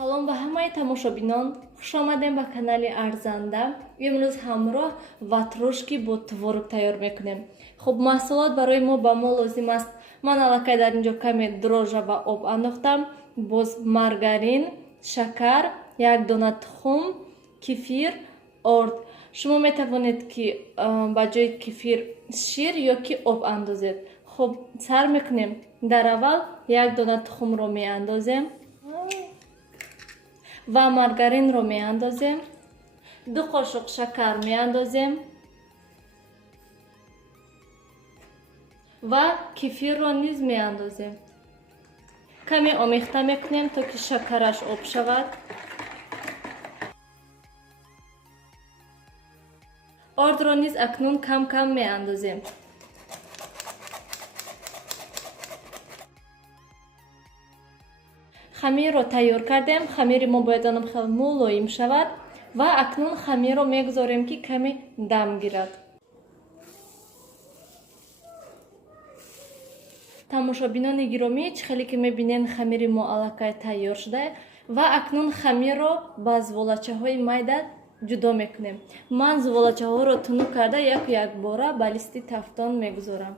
салом ба ҳамаи тамошобинон, хуш омадем ба канали Арзанда. имрӯз ҳамроҳ ватрушки бо творог тайёр мекунем. хуб, маҳсулот барои мо ба мо лозим аст. ман аллакай дар инҷо каме дрожжа ва об андохтам, боз маргарин, шакар, як дона тухм, кефир, орд. шумо метавонед ки ба ҷои кефир шир ё ки об андозед. хуб, сар мекунем. дар аввал як дона тухмро меандозем ва маргаринро меандозем. 2 қошуқ шакар меандозем ва кефирро низ меандозем. каме омехта мекунем то ки шакараш об шавад. ордро низ акнун кам кам меандозем. хамирро тайёр кардем. хамири мо бояд онам хел мулоим шавад ва акнун хамирро мегузорем ки каме дам гирад. тамошобинони гиромӣ, чӣ хеле ки мебинен хамири мо аллакай тайёр шуда ва акнун хамирро ба зволачаҳои майда ҷудо мекунем. ман зволачаҳоро тунук карда як бора ба листи тафтон мегузорам.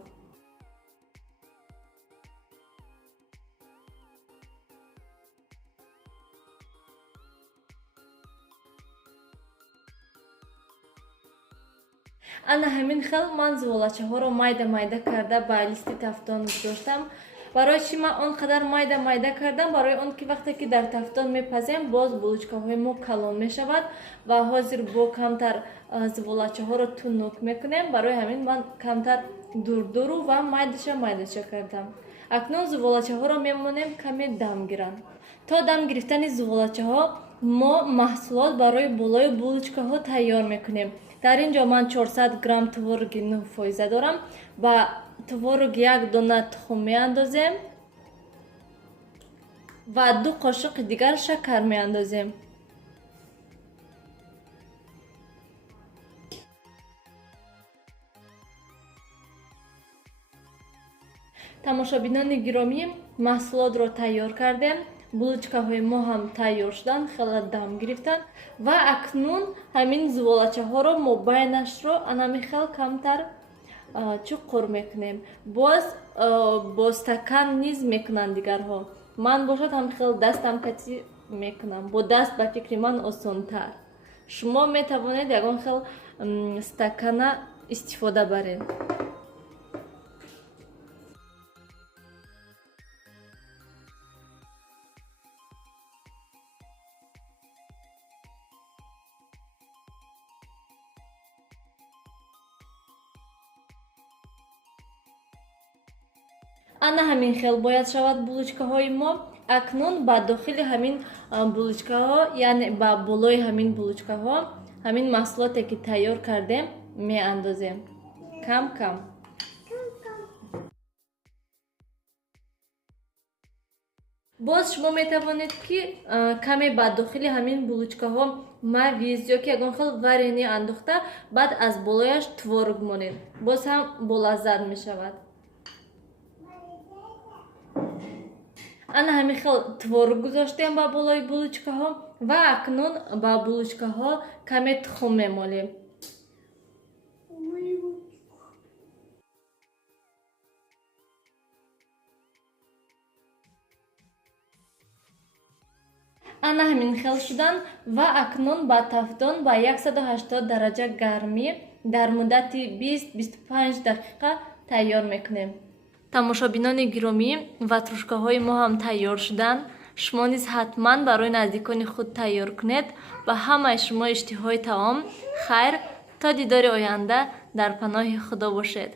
ана ҳамин хел ман зволачаҳоро майда карда ба листи тафтон гузоштам. барои чӣ ман он қадар майда кардам? барои он ки вақте ки дар тафтон мепазем, боз булочкаҳои мо калон мешавад ва ҳозир бо камтар зволачаҳоро тунук мекунем. барои ҳамин ман камтар дурдуру ва майдаша кардам. акнун зволачаҳоро мемонем каме дам гиранд. то дам гирифтани зволачаҳо мо маҳсулот барои болои булочкаҳо тайёр мекунем. дар ин ҷо ман 400 грамм твороги 9% дорам. ба творог як дона тухм меандозем ва 2 қошуқи дигар шакар меандозем. тамошобинони гиромӣ, маҳсулотро тайёр кардем. булочкаҳои мо ҳам тайёр шуданд, хеле дам гирифтанд ва акнун ҳамин зволачаҳоро мобайнашро анамихел камтар чуқур мекунем. бо стакан низ мекунанд дигарҳо. ман бошад ҳамихел дастам кати мекунам. бо даст ба фикри ман осонтар. шумо метавонед ягон хел стакана истифода баред. ана ҳамин хел бояд шавад булочкаҳои мо. акнун ба дохили ҳамин булочкаҳо, яъне ба болои ҳамин булочкаҳо ҳамин маҳсулоте ки тайёр кардем меандозем кам кам. боз шумо метавонед ки каме ба дохили ҳамин булочкаҳо мавиз ё ки ягон хел варени андохта, баъд аз болояш творог монед. боз ҳам болаззат мешавад. ана ҳамин хел творог гузоштем ба болои булочкаҳо ва акнун ба булочкаҳо каме тухм мемолем. ана ҳамин хел шуданд ва акнун ба тафтон ба 180 дараҷа гармӣ дар муддати 20-25 дақиқа тайёр мекунем. тамошобинони гиромӣ, ватрушкаҳои мо ҳам тайёр шуданд. шумо низ ҳатман барои наздикони худ тайёр кунед. ба ҳамаи шумо иштиҳои таом хайр. то дидори оянда дар паноҳи худо бошед.